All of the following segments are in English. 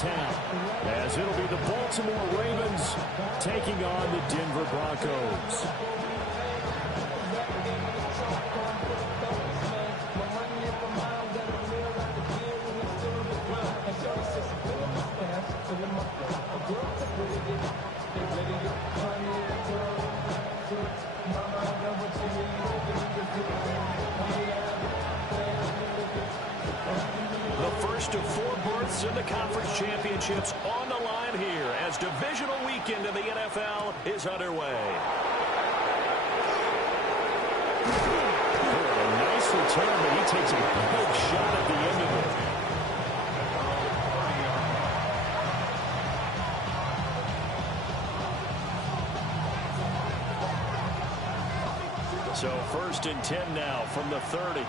town, as it'll be the Baltimore Ravens taking on the Denver Broncos. The first of 4 berths in the conference championships on the line here as divisional weekend in the NFL is underway. A nice return, but he takes a big shot at the end of it. So 1st and 10 now from the 30.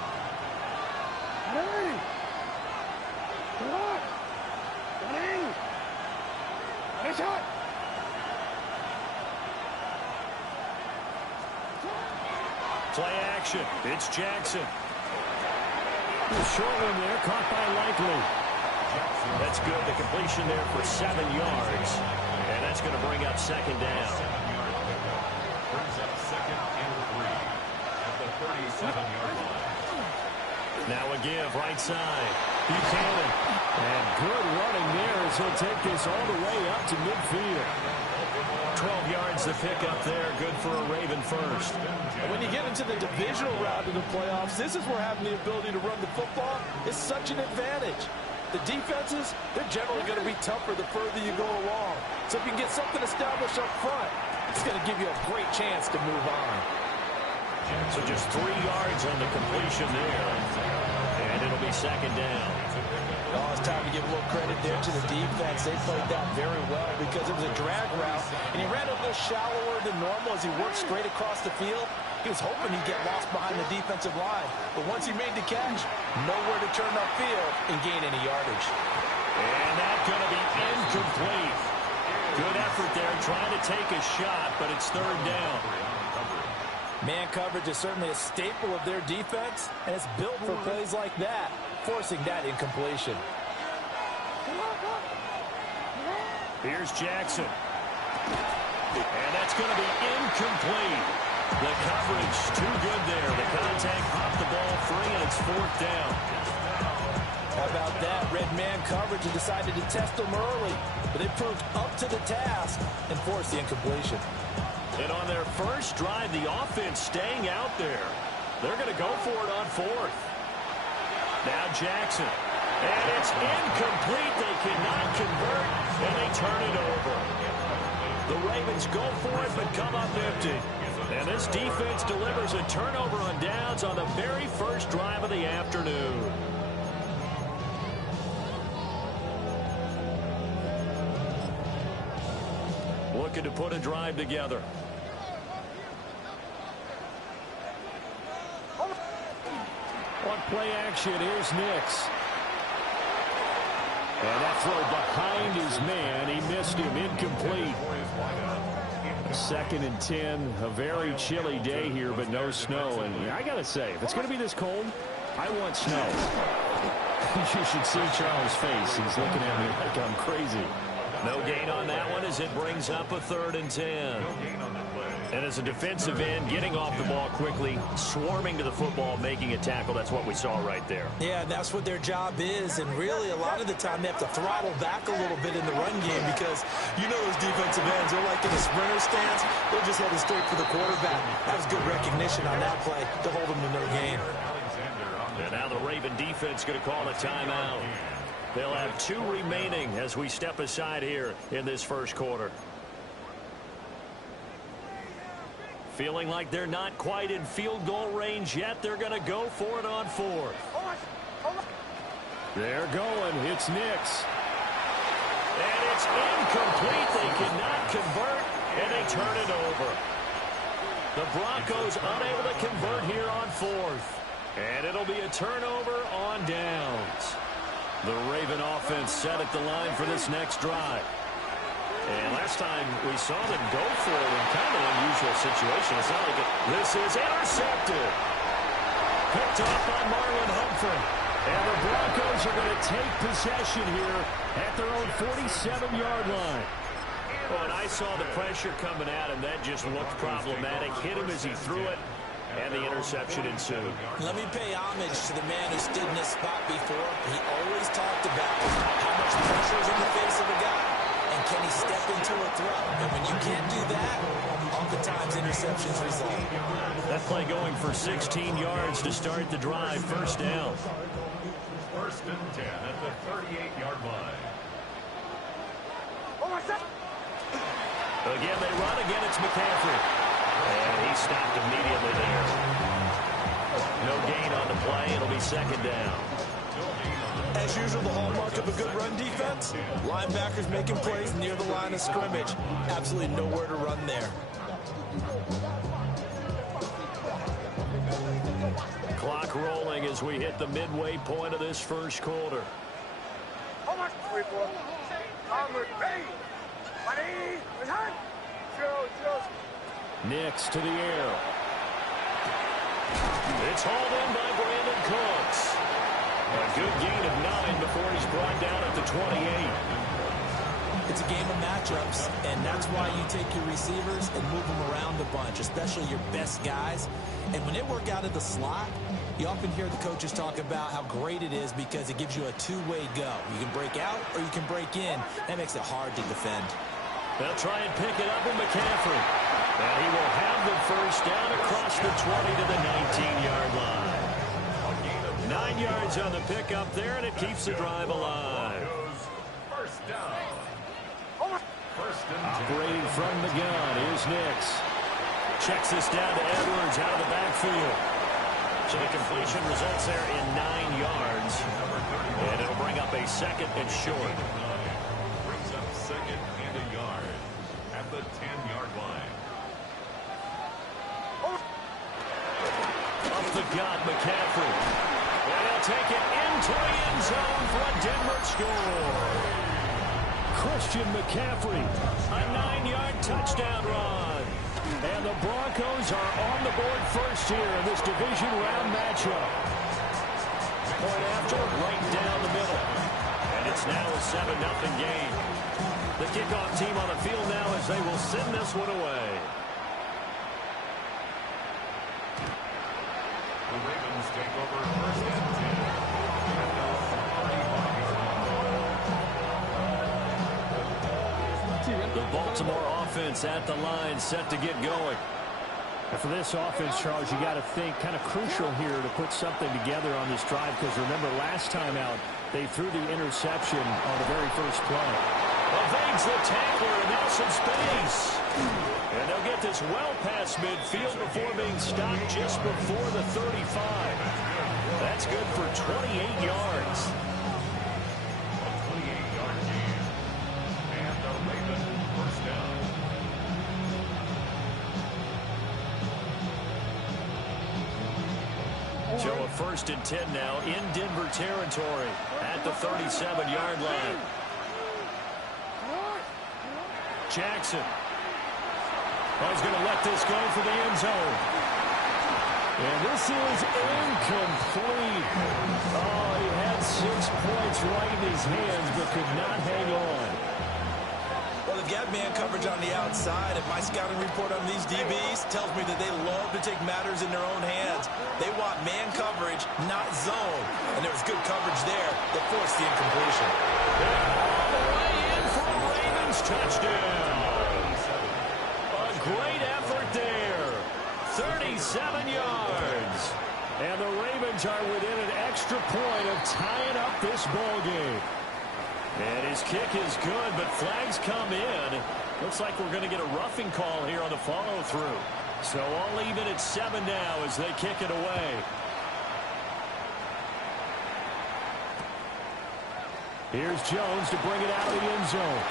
Play action. It's Jackson. Short one there, caught by Likely. That's good. The completion there for 7 yards. And that's going to bring up 2nd down. Brings up 2nd and 3 at the 37-yard line. Now a give, right side. Buchanan. And good running there as he'll take this all the way up to midfield. 12 yards to pick up there. Good for a Raven first. And when you get into the divisional round of the playoffs, this is where having the ability to run the football is such an advantage. The defenses, they're generally going to be tougher the further you go along. So if you can get something established up front, it's going to give you a great chance to move on. So just 3 yards on the completion there. And it'll be 2nd down. Oh, it's time to give a little credit there to the defense. They played that very well because it was a drag route, and he ran a little shallower than normal as he worked straight across the field. He was hoping he'd get lost behind the defensive line, but once he made the catch, nowhere to turn upfield and gain any yardage. And that's going to be incomplete. Good effort there, trying to take a shot, but it's 3rd down. Man coverage is certainly a staple of their defense, and it's built for plays like that, forcing that incompletion. Here's Jackson. And that's going to be incomplete. The coverage too good there. The contact popped the ball free, and it's 4th down. How about that? Red man coverage and decided to test them early, but they proved up to the task and forced the incompletion. And on their first drive, the offense staying out there. They're going to go for it on 4th. Now Jackson. And it's incomplete. They cannot convert, and they turn it over. The Ravens go for it, but come up empty. And this defense delivers a turnover on downs on the very first drive of the afternoon. Looking to put a drive together. On play action, here's Nix. And that throw behind his man. He missed him. Incomplete. 2nd and 10. A very chilly day here, but no snow. And I got to say, if it's going to be this cold, I want snow. You should see Charles' face. He's looking at me like I'm crazy. No gain on that one as it brings up a 3rd and 10. And as a defensive end, getting off the ball quickly, swarming to the football, making a tackle. That's what we saw right there. Yeah, that's what their job is. And really, a lot of the time, they have to throttle back a little bit in the run game because you know those defensive ends, they're like in a sprinter stance. They're just heading straight for the quarterback. That was good recognition on that play to hold them to no gain. And now the Raven defense going to call a timeout. They'll have 2 remaining as we step aside here in this first quarter. Feeling like they're not quite in field goal range yet. They're going to go for it on 4th. They're going. It's Nix. And it's incomplete. They cannot convert, and they turn it over. The Broncos unable to convert here on 4th. And it'll be a turnover on downs. The Raven offense set at the line for this next drive. And last time we saw them go for it in kind of an unusual situation. It's not like it. This is intercepted. Picked off by Marlon Humphrey. And the Broncos are going to take possession here at their own 47-yard line. Well, and I saw the pressure coming at him. That just looked problematic. Hit him as he threw it, and the interception ensued. Let me pay homage to the man who stood in this spot before. He always talked about how much pressure is in the face of a guy, and can he step into a throw? And when you can't do that, oftentimes interceptions result. That play going for 16 yards to start the drive. First down. First and 10 at the 38-yard line. Again, they run. Again, it's McCaffrey. And he stopped immediately there. No gain on the play. It'll be second down. As usual, the hallmark of a good run defense, linebackers making plays near the line of scrimmage. Absolutely nowhere to run there. Clock rolling as we hit the midway point of this first quarter. Nix to the air. It's hauled in by Brandon Cooks. A good gain of 9 before he's brought down at the 28. It's a game of matchups, and that's why you take your receivers and move them around a bunch, especially your best guys. And when they work out of the slot, you often hear the coaches talk about how great it is because it gives you a two-way go. You can break out or you can break in. That makes it hard to defend. They'll try and pick it up with McCaffrey. And he will have the first down across the 20 to the 19-yard line. 9 yards on the pickup there, and it keeps the drive alive. First down. Operating from the gun, here's Nix. Checks this down to Edwards out of the backfield. So the completion results there in 9 yards. And it'll bring up a second and short. Brings up second and a yard at the 10-yard line. Up the gut, McCaffrey. And he'll take it into the end zone for a Denver score. Christian McCaffrey, A 9-yard touchdown run. and the Broncos are on the board first here in this division round matchup. Point after, right down the middle. And it's now a 7-0 game. The kickoff team on the field now as they will send this one away. The Ravens take over first and 10 at the 35-yard line. The Baltimore offense at the line, set to get going. And for this offense, Charles, you got to think kind of crucial here to put something together on this drive because remember last time out they threw the interception on the very first play. Evades the tackler and now some space. And they'll get this well past midfield before being stopped just before the 35. That's good for 28 yards. A 28-yard gain. And the Ravens first down. So a first and 10 now in Denver territory at the 37-yard line. Jackson. Oh, he's going to let this go for the end zone. And this is incomplete. Oh, he had 6 points right in his hands but could not hang on. Well, they've got man coverage on the outside, and my scouting report on these DBs tells me that they love to take matters in their own hands. They want man coverage, not zone. And there was good coverage there that forced the incompletion. All the way in for a Ravens touchdown. A great effort there. 37 yards. And the Ravens are within an extra point of tying up this ball game. And his kick is good, but flags come in. Looks like we're going to get a roughing call here on the follow-through. So all even at 7 now as they kick it away. Here's Jones to bring it out of the end zone.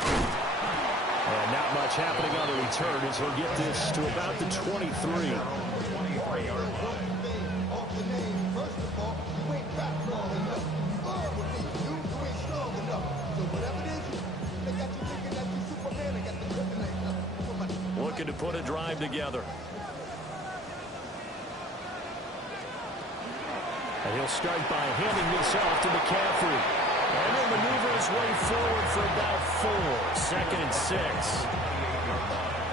And not much happening on the return as he'll get this to about the 23. 23-yard line. Looking to put a drive together. And he'll start by handing this off to McCaffrey. And he'll maneuver his way forward for about 4. 2nd and 6.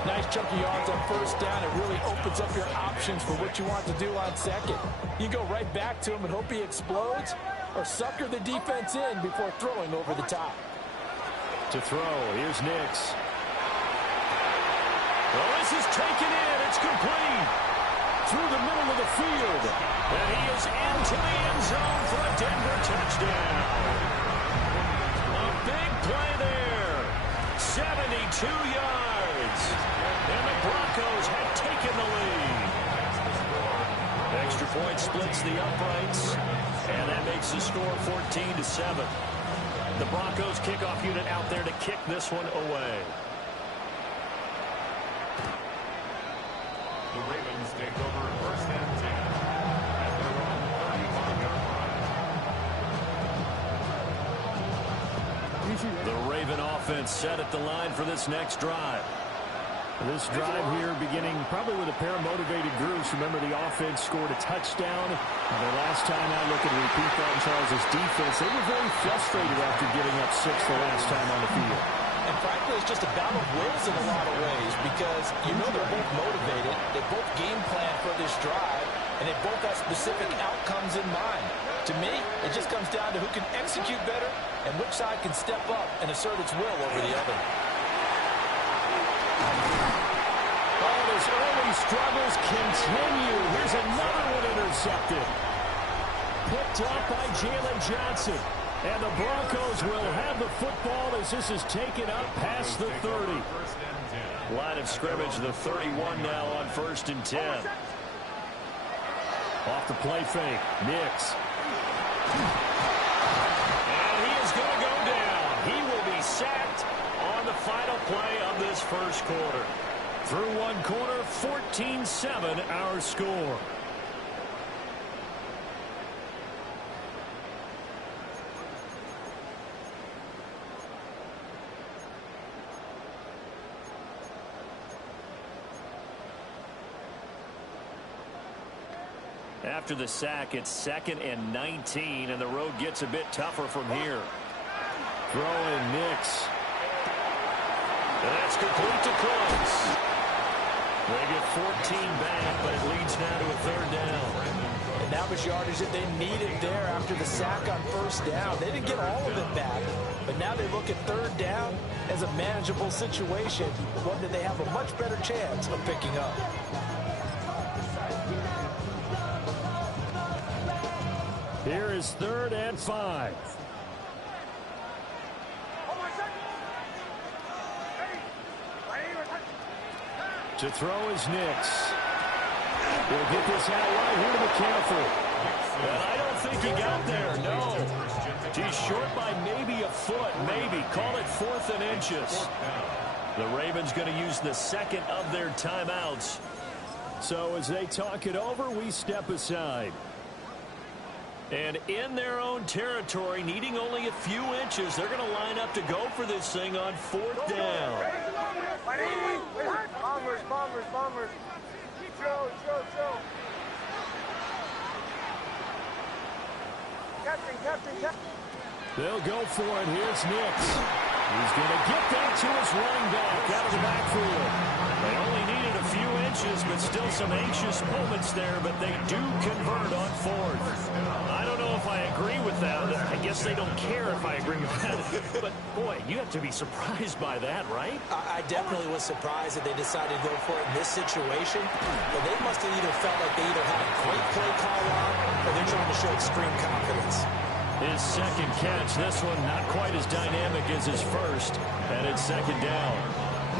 Nice chunky yards on first down. It really opens up your options for what you want to do on second. You go right back to him and hope he explodes, or sucker the defense in before throwing over the top. To throw, here's Nix. Well, this is taken in. It's complete. Through the middle of the field. And he is into the end zone for a Denver touchdown. A big play there. 72 yards. And the Broncos have taken the lead. Extra point splits the uprights. And that makes the score 14-7. The Broncos kickoff unit out there to kick this one away. The Ravens take over 1st and 10 at their own 35-yard line. The Raven offense set at the line for this next drive. This drive here beginning probably with a pair of motivated groups. Remember, the offense scored a touchdown. The last time I look at repeat that in Charles' defense, they were very frustrated after giving up 6 the last time on the field. And frankly, it's just a battle of wills in a lot of ways because you know they're both motivated. They both game plan for this drive, and they both have specific outcomes in mind. To me, it just comes down to who can execute better and which side can step up and assert its will over the other. Oh, his early struggles continue. Here's another one intercepted. Picked up by Jalen Johnson. And the Broncos will have the football as this is taken up past the 30. Line of scrimmage, the 31 now on 1st and 10. Off the play fake, Nix. And he is going to go down. He will be sacked on the final play of this first quarter. Through one quarter, 14-7 our score. After the sack, it's 2nd and 19, and the road gets a bit tougher from here. Throwing Nix. And that's complete to close. They get 14 back, but it leads now to a 3rd down. And that was yardage that they needed there after the sack on first down. They didn't get all of it back, but now they look at 3rd down as a manageable situation, one that they have a much better chance of picking up. Here is 3rd and 5. To throw is Nix. He'll get this out right here to McCaffrey. And I don't think he got there, no. He's short by maybe a foot, maybe. Call it 4th and inches. The Ravens going to use the 2nd of their timeouts. So as they talk it over, we step aside. And in their own territory, needing only a few inches, they're going to line up to go for this thing on 4th down. Bombers. Show. Captain. They'll go for it. Here's Nix. He's going to get that to his running back out of the backfield. They only needed a few inches, but still some anxious moments there, but they do convert on 4th. I don't know if I agree with that. I guess they don't care if I agree with that. But, boy, you have to be surprised by that, right? I definitely was surprised that they decided to go for it in this situation. But they must have either felt like they either had a great play call on or they're trying to show extreme confidence. His 2nd catch, this one not quite as dynamic as his first, and it's 2nd down.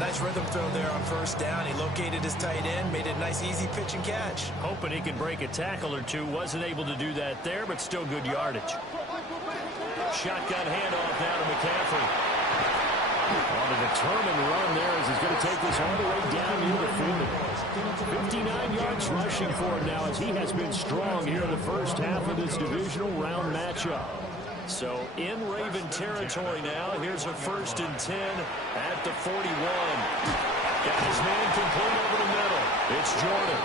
Nice rhythm throw there on first down. He located his tight end, made it a nice, easy pitch and catch. Hoping he could break a tackle or two. Wasn't able to do that there, but still good yardage. Shotgun handoff now to McCaffrey. On a determined run there as he's going to take this all the way down near the field. 59 yards rushing for him now as he has been strong here in the first half of this divisional round matchup. So in Raven territory now, here's a 1st and 10 at the 41. Got his man complete over the middle. It's Jordan.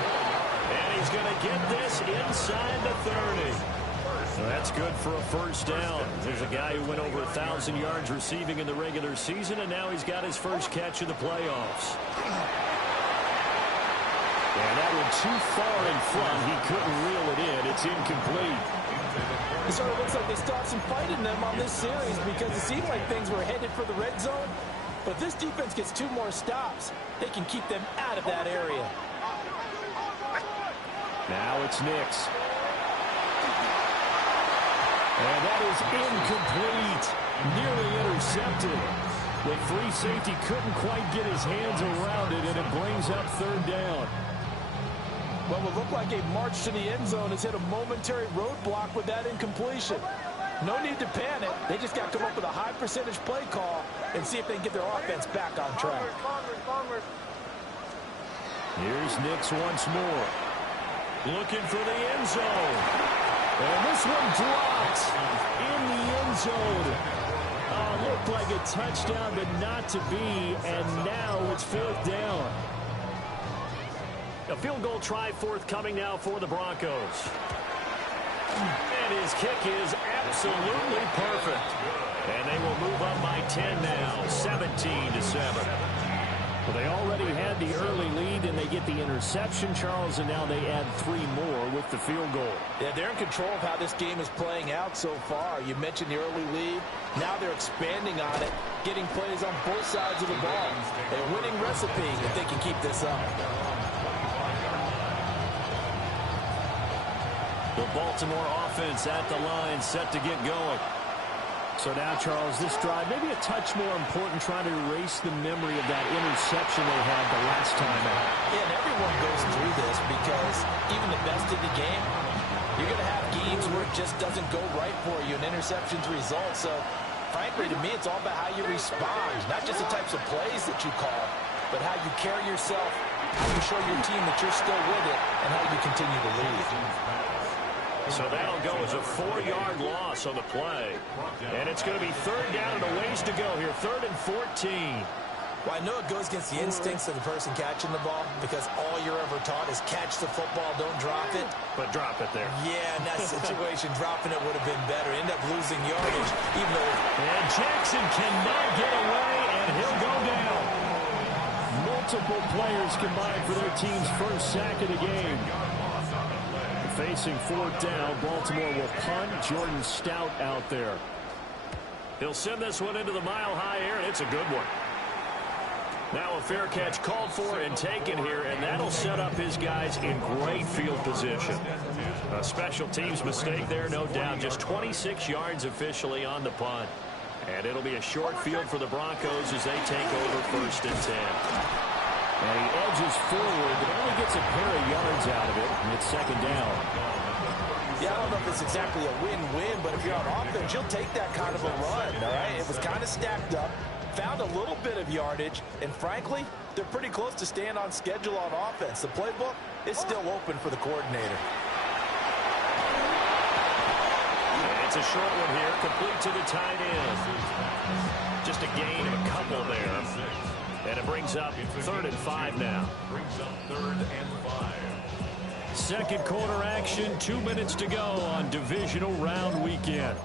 And he's going to get this inside the 30. Well, that's good for a first down. There's a guy who went over 1,000 yards receiving in the regular season, and now he's got his first catch in the playoffs. And that one too far in front. He couldn't reel it in. It's incomplete. It sort of looks like they still have some fight in them on this series because it seemed like things were headed for the red zone. But if this defense gets 2 more stops, they can keep them out of that area. Now it's Nix. And that is incomplete. Nearly intercepted. The free safety couldn't quite get his hands around it, and it brings up 3rd down. What would look like a march to the end zone has hit a momentary roadblock with that incompletion. No need to panic. They just got to come up with a high percentage play call and see if they can get their offense back on track. Here's Nix once more. Looking for the end zone. And this one dropped in the end zone. Looked like a touchdown, but not to be. And now it's 4th down. A field goal try forthcoming now for the Broncos. And his kick is absolutely perfect. And they will move up by 10 now, 17-7. Well, they already had the early lead, and they get the interception, Charles, and now they add 3 more with the field goal. Yeah, they're in control of how this game is playing out so far. You mentioned the early lead. Now they're expanding on it, getting plays on both sides of the ball. A winning recipe if they can keep this up. The Baltimore offense at the line, set to get going. So now, Charles, this drive maybe a touch more important, trying to erase the memory of that interception they had the last time out. Yeah, and everyone goes through this because even the best in the game, you're going to have games where it just doesn't go right for you, and interceptions result. So, frankly, to me, it's all about how you respond, not just the types of plays that you call, but how you carry yourself, how you show your team that you're still with it, and how you continue to lead. So that'll go as a 4-yard loss on the play. And it's going to be 3rd down and a ways to go here. 3rd and 14. Well, I know it goes against the instincts of the person catching the ball because all you're ever taught is catch the football, don't drop it. But drop it there. Yeah, in that situation, dropping it would have been better. End up losing yardage, even though... And Jackson cannot get away, and he'll go down. Multiple players combined for their team's first sack of the game. Facing 4th down, Baltimore will punt. Jordan Stout out there. He'll send this one into the mile-high air, and it's a good one. Now a fair catch called for and taken here, and that'll set up his guys in great field position. A special teams mistake there, no doubt. Just 26 yards officially on the punt. And it'll be a short field for the Broncos as they take over 1st and 10. And he edges forward, but only gets a pair of yards out of it, and it's 2nd down. Yeah, I don't know if it's exactly a win-win, but if you're on offense, you'll take that kind of a run, all right? It was kind of stacked up, found a little bit of yardage, and frankly, they're pretty close to staying on schedule on offense. The playbook is still open for the coordinator. And it's a short one here, complete to the tight end. Just a gain of a couple there. And it brings up 3rd and 5 now. Brings up 3rd and 5. Second quarter action, 2 minutes to go on divisional round weekend.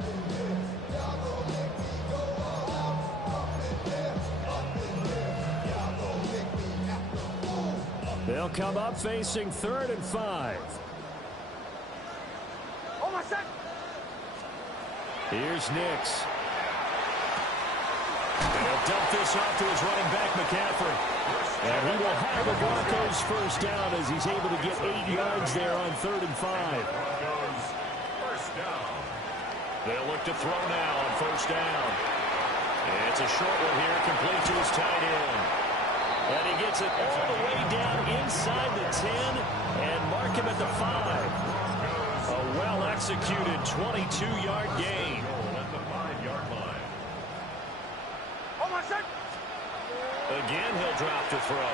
They'll come up facing 3rd and 5. Here's Nix. They'll dump this off to his running back, McCaffrey. And he will have the Broncos first down as he's able to get 8 yards there on 3rd and 5. First down. They'll look to throw now on 1st down. It's a short one here, complete to his tight end. And he gets it all the way down inside the 10 and mark him at the 5. A well-executed 22-yard gain. At the 5-yard line. Again, he'll drop to throw.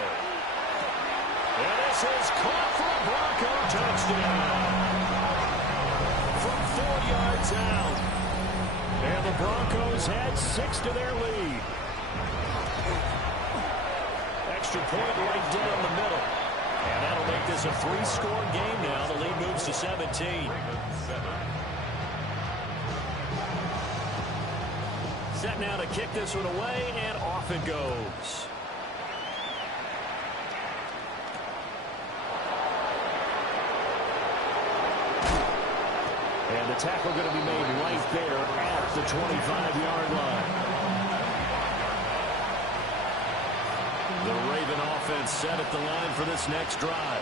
And this is caught for a Bronco touchdown. From 4 yards out. And the Broncos had 6 to their lead. Extra point right down the middle. And that'll make this a 3-score game now. The lead moves to 17. Set now to kick this one away, and off it goes. And the tackle going to be made right there at the 25-yard line. The Raven offense set at the line for this next drive.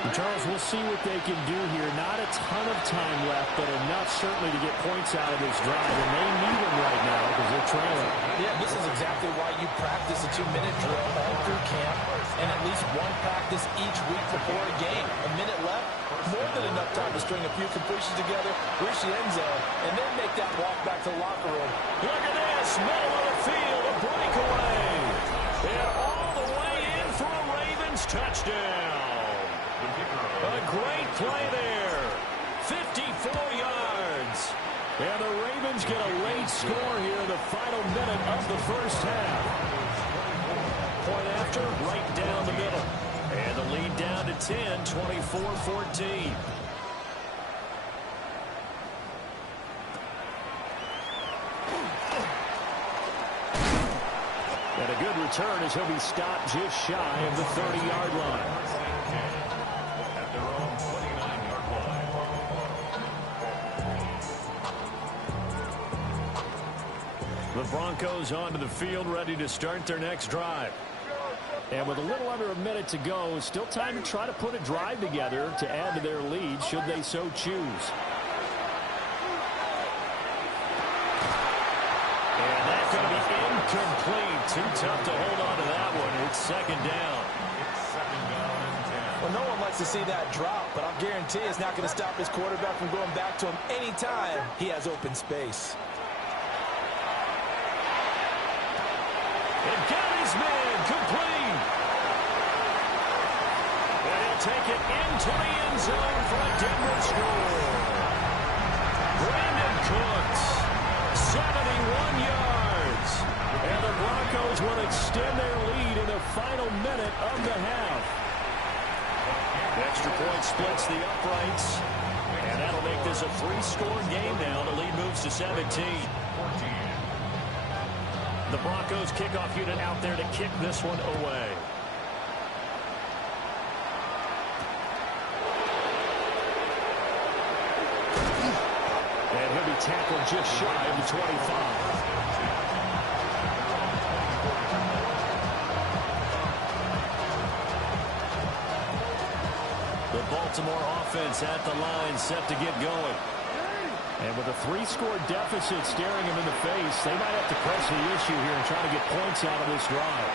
And Charles, we'll see what they can do here. Not a ton of time left, but enough certainly to get points out of this drive. And they need them right now because they're trailing. Yeah, this is exactly why you practice a 2-minute drill all through camp and at least one practice each week before a game. A minute left, more than enough time to string a few completions together, reach the end zone, and then make that walk back to the locker room. Look at this, middle of the field, a breakaway. And all the way in for a Ravens touchdown. A great play there. 54 yards. And the Ravens get a late score here in the final minute of the first half. Point after, right down the middle. And the lead down to 10, 24-14. And a good return as he'll be stopped just shy of the 30-yard line. At their own 29-yard line. The Broncos onto the field, ready to start their next drive. And with a little under a minute to go, still time to try to put a drive together to add to their lead should they so choose. And that's going to be incomplete. Too tough to hold on to that one. It's second down. It's second down and 10. Well, no one likes to see that drop, but I'll guarantee it's not going to stop his quarterback from going back to him anytime he has open space. And got his man complete. And he'll take it into the end zone for a Denver score. Brandon Cooks, 71 yards. And the Broncos will extend their lead in the final minute of the half. The extra point splits the uprights. And that'll make this a 3-score game now. The lead moves to 17. The Broncos kickoff unit out there to kick this one away. And he'll be tackled just shy of the 25. The Baltimore offense at the line set to get going. And with a 3-score deficit staring him in the face, they might have to press the issue here and try to get points out of this drive.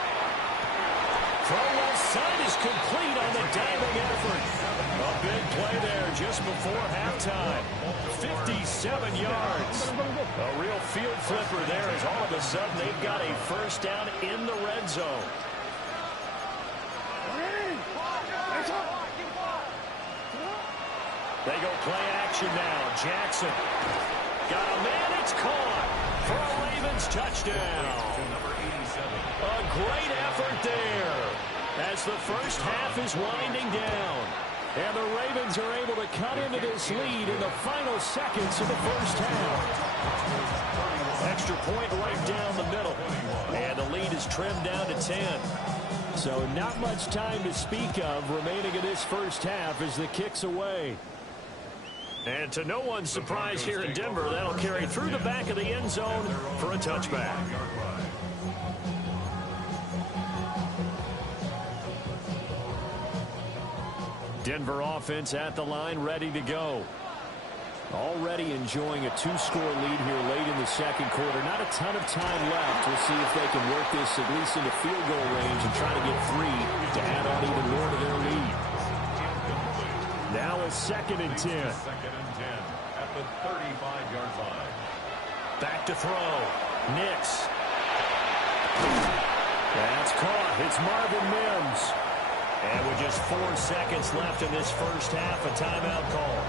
Throw left side is complete on the diving effort. A big play there just before halftime. 57 yards. A real field flipper there as all of a sudden they've got a first down in the red zone. They go play action now. Jackson got a man. It's caught for a Ravens touchdown. A great effort there as the first half is winding down. And the Ravens are able to cut into this lead in the final seconds of the first half. Extra point right down the middle. And the lead is trimmed down to 10. So not much time to speak of remaining in this first half as the kick's away. And to no one's surprise here in Denver, that'll carry through the back of the end zone for a touchback. Denver offense at the line, ready to go. Already enjoying a 2-score lead here late in the second quarter. Not a ton of time left. We'll see if they can work this at least into field goal range and try to get 3 to add on even more to their lead. Now a 2nd and 10. Second and 10 at the 35-yard line. Back to throw. Nix. That's caught. It's Marvin Mims. And with just 4 seconds left in this first half, a timeout call.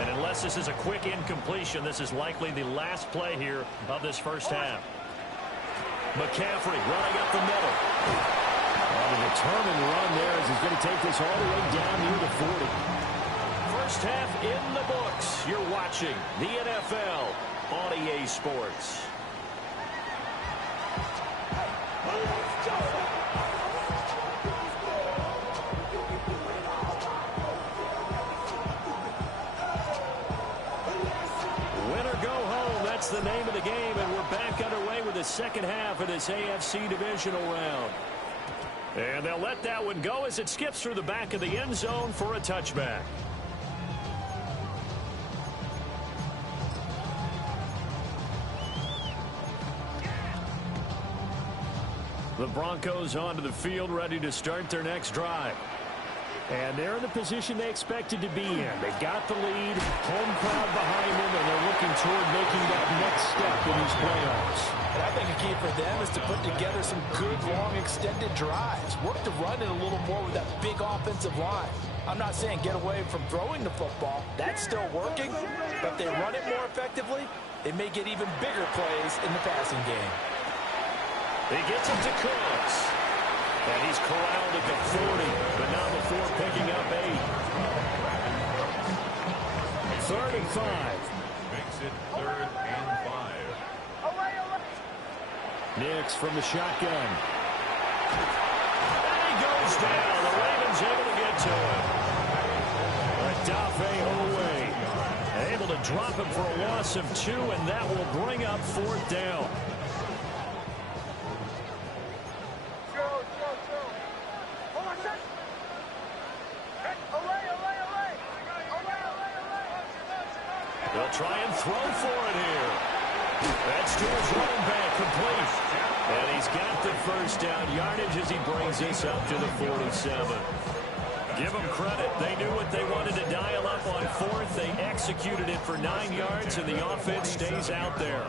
And unless this is a quick incompletion, this is likely the last play here of this first half. McCaffrey running up the middle. A determined run there as he's going to take this all the way down near the 40. First half in the books. You're watching the NFL on EA Sports. Winner go home. That's the name of the game, and we're back underway with the second half of this AFC divisional round. And they'll let that one go as it skips through the back of the end zone for a touchback. The Broncos onto the field, ready to start their next drive. And they're in the position they expected to be in. They got the lead, home crowd behind them, and they're looking toward making that next step in these playoffs. And I think a key for them is to put together some good, long, extended drives. Work the run in a little more with that big offensive line. I'm not saying get away from throwing the football. That's still working. But if they run it more effectively, they may get even bigger plays in the passing game. He gets it to Cooks. And he's corralled at the 40, but not before picking up 8. 3rd and 5. Makes it 3rd and 5. Nix from the shotgun. And he goes down. The Ravens able to get to him. Adafe Oweh able to drop him for a loss of 2, and that will bring up 4th down. They'll try and throw for it here. That's to his running back, complete. And he's got the first down yardage as he brings this up to the 47. Give them credit. They knew what they wanted to dial up on 4th. They executed it for 9 yards, and the offense stays out there.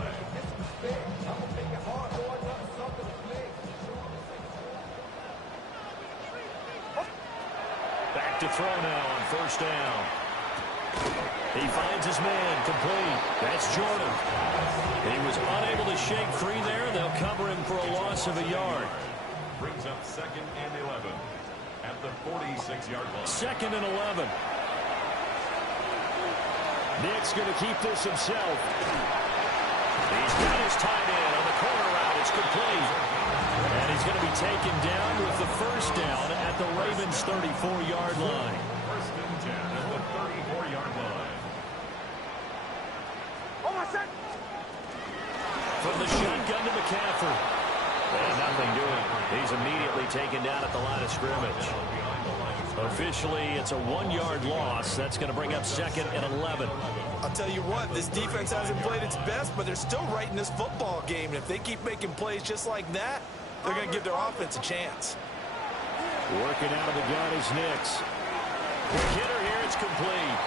Back to throw now on 1st down. He finds his man, complete. That's Jordan. He was unable to shake free there. They'll cover him for a loss of a yard. Brings up 2nd and 11 at the 46-yard line. 2nd and 11. Nick's going to keep this himself. He's got his tight end on the corner route. It's complete. And he's going to be taken down with the first down at the Ravens' 34-yard line. 1st and 10 at the 34-yard line. From the shotgun to McCaffrey. And nothing doing. He's immediately taken down at the line of scrimmage. Officially, it's a 1-yard loss. That's going to bring up 2nd and 11. I'll tell you what, this defense hasn't played its best, but they're still right in this football game. And if they keep making plays just like that, they're going to give their offense a chance. Working out of the gun is Nix. Quick hitter here, it's complete.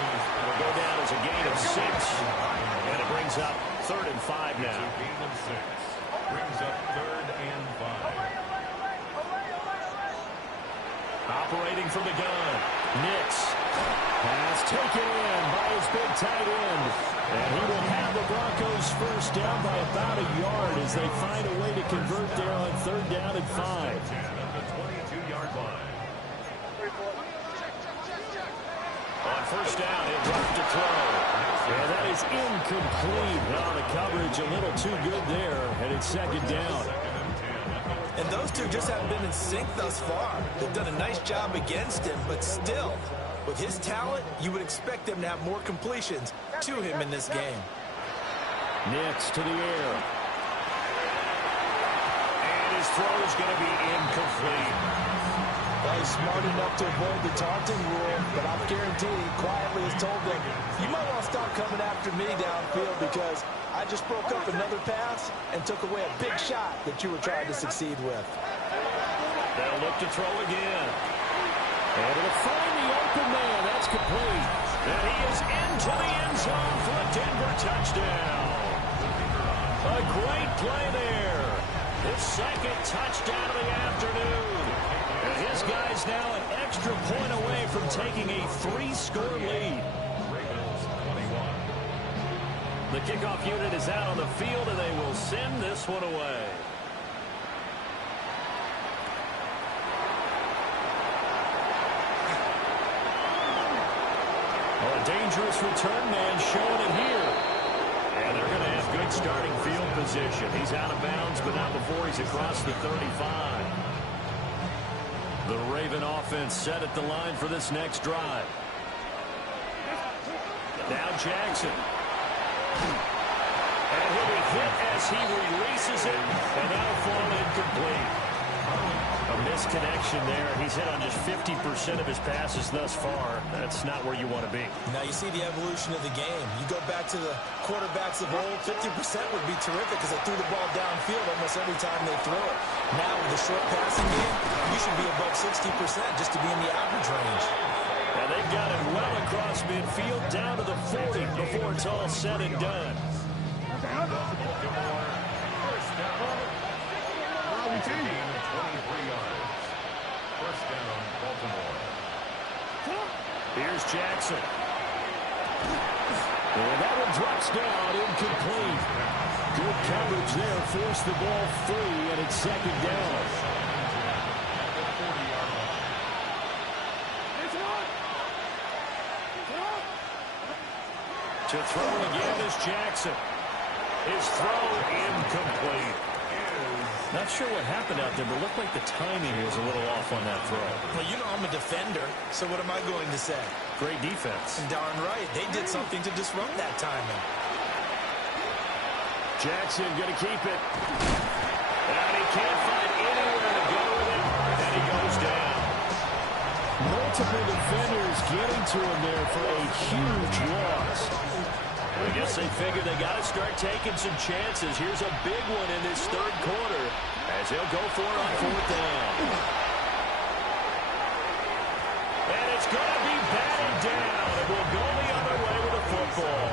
It'll go down as a gain of 6. And it brings up 3rd and 5 now. Gain of 6. Brings up 3rd and 5. Operating from the gun. Nix. Pass taken in by his big tight end. And he will have the Broncos first down by about a yard as they find a way to convert there on 3rd down and 5. At the 22-yard line. On 1st down, he'll drop to throw. And that is incomplete. Well, the coverage a little too good there, and it's 2nd down. And those two just haven't been in sync thus far. They've done a nice job against him, but still, with his talent, you would expect them to have more completions to him in this game. Nix to the air. And his throw is going to be incomplete. Well, he's smart enough to avoid the taunting rule, but I'm guaranteed he quietly has told them, you might want to stop coming after me downfield because I just broke up another pass and took away a big shot that you were trying to succeed with. They'll look to throw again. And it'll find the open man. That's complete. And he is into the end zone for a Denver touchdown. A great play there. His 2nd touchdown of the afternoon. And his guy's now an extra point away from taking a 3-score lead. The kickoff unit is out on the field, and they will send this one away. dangerous return man showing it here. And they're going to have good starting field position. He's out of bounds, but not before he's across the 35. The Raven offense set at the line for this next drive. Now Jackson. And he'll be hit as he releases it, and that'll fall incomplete. A misconnection there. He's hit on just 50% of his passes thus far. That's not where you want to be. Now you see the evolution of the game. You go back to the quarterbacks of old, 50% would be terrific because they threw the ball downfield almost every time they throw it. Now with the short passing game, you should be above 60% just to be in the average range. And they've got it well across midfield down to the 40 before it's all said and done. First down, 23 yards. First down, Baltimore. Here's Jackson. And that one drops down, incomplete. Good coverage there, forced the ball free, and it's second down. To throw again is Jackson. His throw incomplete. Not sure what happened out there, but it looked like the timing was a little off on that throw. Well, you know I'm a defender, so what am I going to say? Great defense. Darn right. They did something to disrupt that timing. Jackson going to keep it. And he can't find anywhere to go with it, and he goes down. Multiple defenders getting to him there for a huge loss. I guess they figured they got to start taking some chances. Here's a big one in this third quarter as he'll go for it on fourth down. And it's going to be batted down. It will go the other way with the football.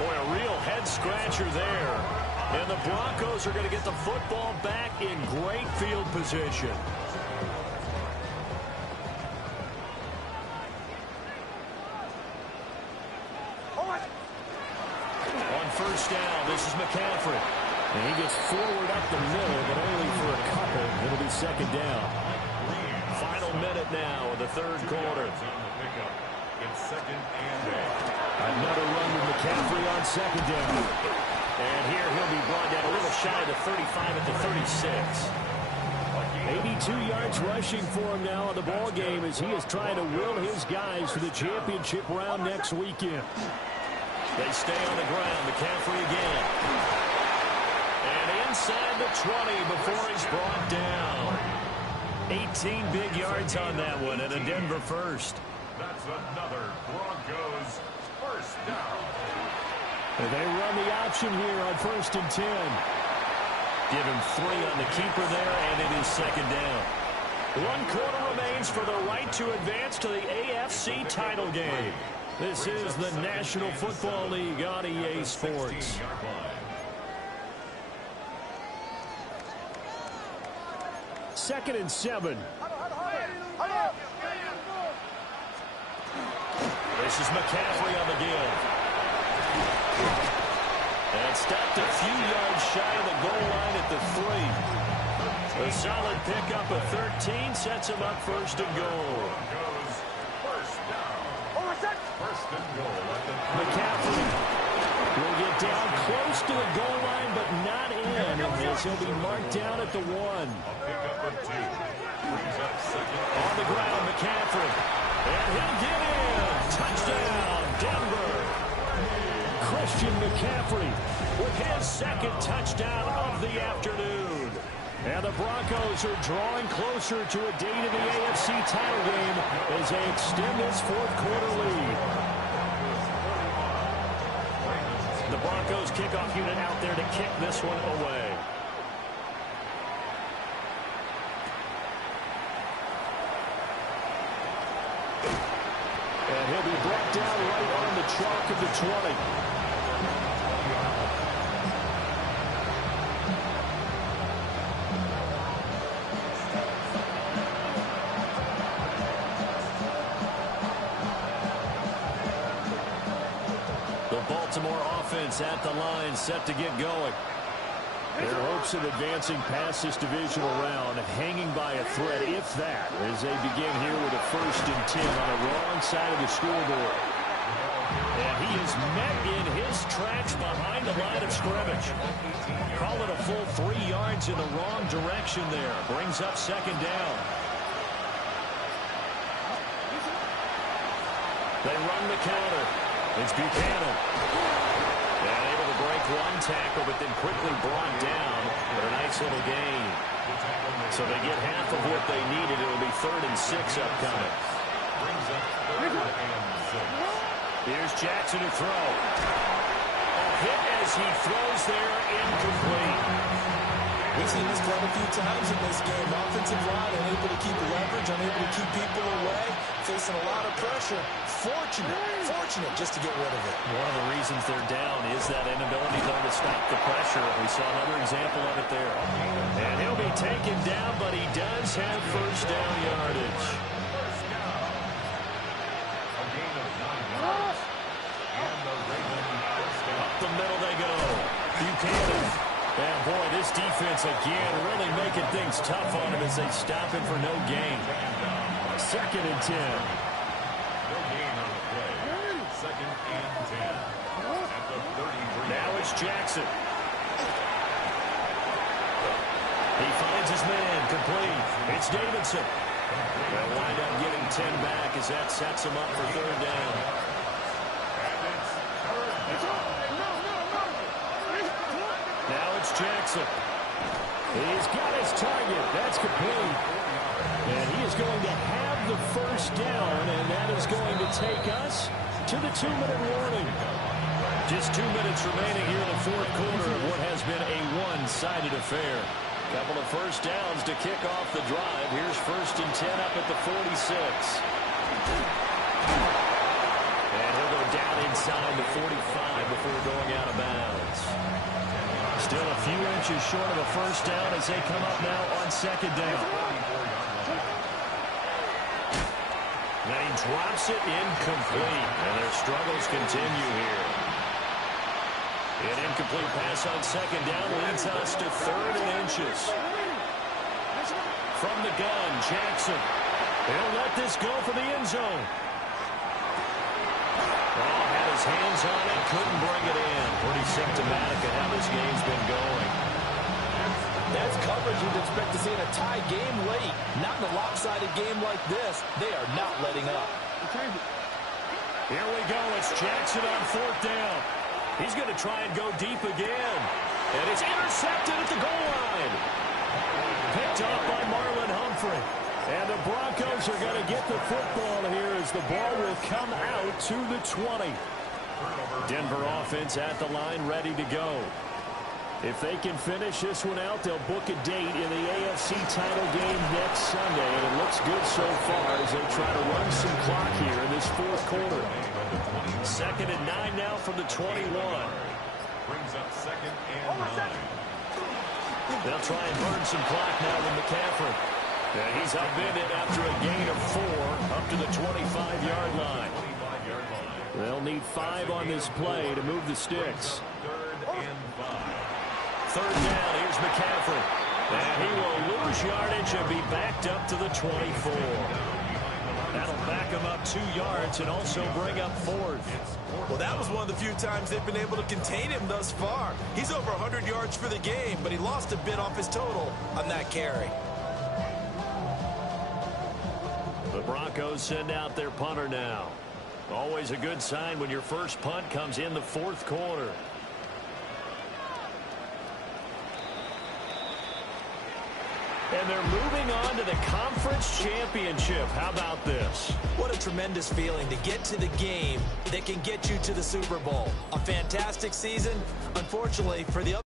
Boy, a real head-scratcher there. And the Broncos are going to get the football back in great field position. First down, this is McCaffrey. And he gets forward up the middle, but only for a couple. It'll be second down. Final minute now of the third quarter. It's second and Another run with McCaffrey on second down. And here he'll be brought down a little shy of the 35 at the 36. 82 yards rushing for him now in the ball game as he is trying to will his guys to the championship round next weekend. They stay on the ground. McCaffrey again. And inside the 20 before he's brought down. 18 big yards on that one and a Denver first. that's another Broncos first down. And they run the option here on 1st and 10. Give him 3 on the keeper there, and it is second down. 1 quarter remains for the right to advance to the AFC title game. This is the National Football League on EA Sports. Second and 7. This is McCaffrey on the give. And stopped a few yards shy of the goal line at the 3. A solid pickup of 13 sets him up first and goal. McCaffrey will get down close to the goal line, but not in, as he'll be marked down at the 1. On the ground, McCaffrey. And he'll get in. Touchdown, Denver. Christian McCaffrey With his second touchdown of the afternoon. And the Broncos are drawing closer to a date of the AFC title game as they extend this fourth quarter lead. The Broncos kickoff unit out there to kick this one away. And he'll be brought down right on the chalk of the 20. Baltimore offense at the line, set to get going. Their hopes of advancing past this divisional round hanging by a thread, if that, as they begin here with a 1st and 10 on the wrong side of the scoreboard. is met in his tracks behind the line of scrimmage. Call it a full 3 yards in the wrong direction there. Brings up second down. They run the counter. It's Buchanan. And able to break one tackle, but then quickly brought down for a nice little gain. So they get half of what they needed. It'll be 3rd and 6 upcoming. Here's Jackson to throw. A hit as he throws there, incomplete. We've seen this play a few times in this game. Offensive line unable to keep leverage, unable to keep people away, facing a lot of pressure. Fortunate just to get rid of it. One of the reasons they're down is that inability though to stop the pressure. We saw another example of it there. And he'll be taken down, but he does have first down yardage. Up the middle they go. Buchanan. And boy, this defense again really making things tough on him as they stop him for no gain. 2nd and 10. No gain on the play. 2nd and 10. At the 33. Now it's Jackson. He finds his man, complete. It's Davidson. They'll wind up getting 10 back as that sets him up for 3rd down. Now it's Jackson. He's got his target. That's complete. And he is going to have the first down, and that is going to take us to the 2-minute warning. Just 2 minutes remaining here in the 4th quarter of what has been a one-sided affair. Couple of first downs to kick off the drive. Here's 1st and 10 up at the 46. And he'll go down inside the 45 before going out of bounds. Still a few inches short of a first down as they come up now on 2nd down. Then he drops it incomplete. And their struggles continue here. An incomplete pass on 2nd down leads us to 3rd and inches. From the gun, Jackson. He'll let this go for the end zone. Oh, had his hands on it, couldn't bring it in. Pretty symptomatic of how this game's been going. That's coverage you'd expect to see in a tie game late. Not in a lopsided game like this. They are not letting up. Here we go. It's Jackson on 4th down. He's going to try and go deep again. And it's intercepted at the goal line. Picked off by Marlon Humphrey. And the Broncos are going to get the football here as the ball will come out to the 20. Denver offense at the line, ready to go. If they can finish this one out, they'll book a date in the AFC title game next Sunday. And it looks good so far as they try to run some clock here in this 4th quarter. 2nd and 9 now from the 21. Brings up 2nd and 9. They'll try and burn some clock now with McCaffrey. And he's upended after a gain of 4 up to the 25-yard line. They'll need 5 on this play to move the sticks. 3rd and 5. 3rd down, here's McCaffrey. And he will lose yardage and be backed up to the 24. That'll back him up 2 yards and also bring up 4th. Well, that was one of the few times they've been able to contain him thus far. He's over 100 yards for the game, but he lost a bit off his total on that carry. The Broncos send out their punter now. Always a good sign when your first punt comes in the 4th quarter. And they're moving on to the conference championship. How about this? What a tremendous feeling to get to the game that can get you to the Super Bowl. A fantastic season. Unfortunately, for the